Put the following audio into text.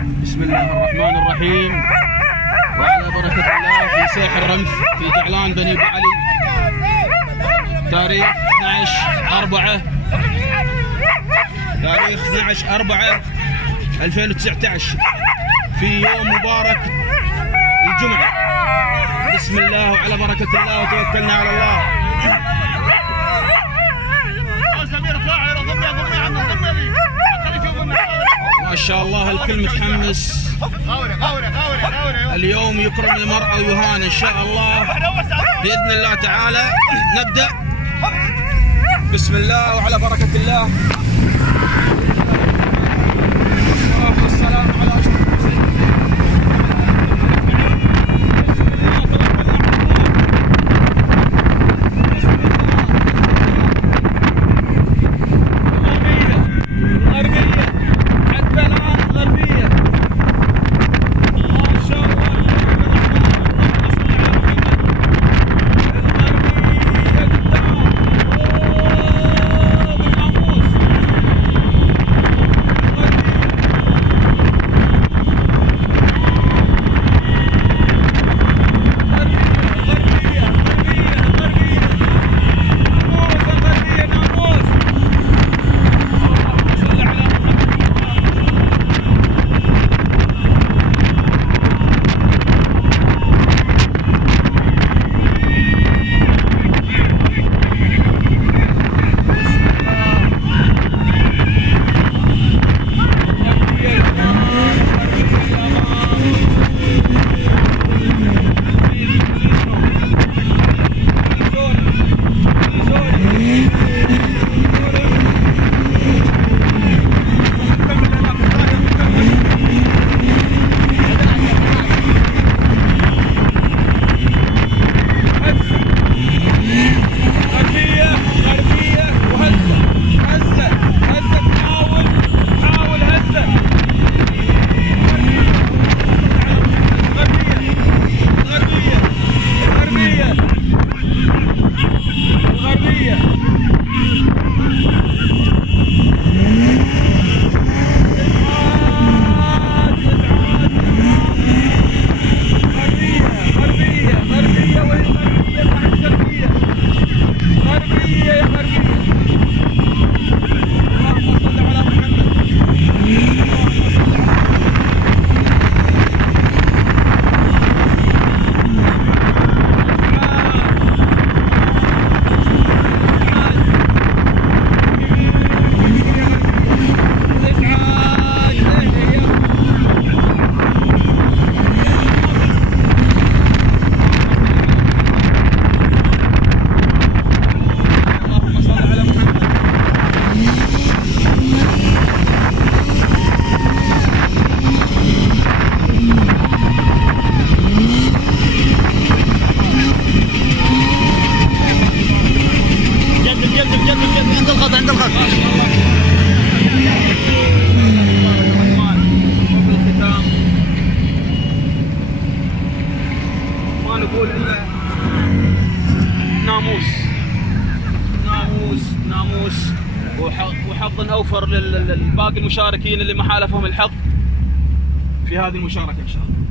بسم الله الرحمن الرحيم، وعلى بركة الله في ساح الرمث في جعلان بني ابو علي، تاريخ 12/4/2019 في يوم مبارك الجمعة. بسم الله وعلى بركة الله وتوكلنا على الله. ما شاء الله الكل متحمس. اليوم يكرم المرأة ويهان ان شاء الله بإذن الله تعالى. نبدأ بسم الله وعلى بركة الله. والسلام على أشرف المرسلين. عند الخط. وفي الختام ما نقول الا ناموس ناموس ناموس، وحظ اوفر للباقي المشاركين اللي ما حالفهم الحظ في هذه المشاركه ان شاء الله.